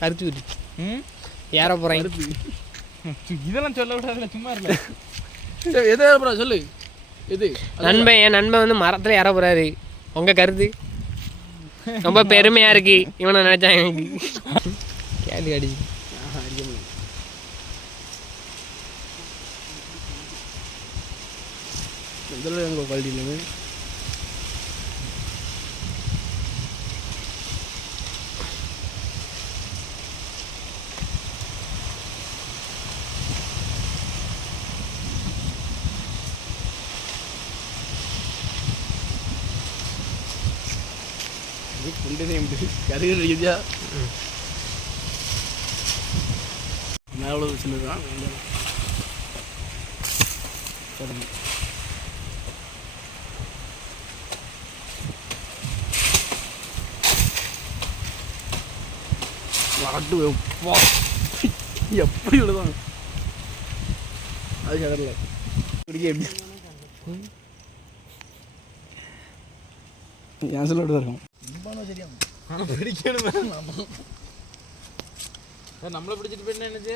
கருத்து விட்டு ஏற போகிறேன். இதெல்லாம் சொல்ல விடாதுல, சும்மா இல்லை. எதை ஏற போகிறா சொல்லு. எது நண்பன், என் நண்பன் வந்து மரத்தில் ஏற போகிறாரு. உங்கள் கருத்து? ரொம்ப பெருமையாக இருக்கு இவனை நினச்சா எனக்கு. கேள்வி அடிச்சு அடிக்க முடியும். எந்த எங்கள் குவாலிட்டி இல்லைன்னு கருகிற ரீதியா மேலே சின்னதுதான். வாட்டு எப்படி விடுதான் அது கடல குடிக்க எப்படி ஏன் சொல்ல விடுதா இருக்கும். ஆனால் பிடிக்கணும். நம்மளை பிடிச்சிட்டு போயிட்டு என்னச்சு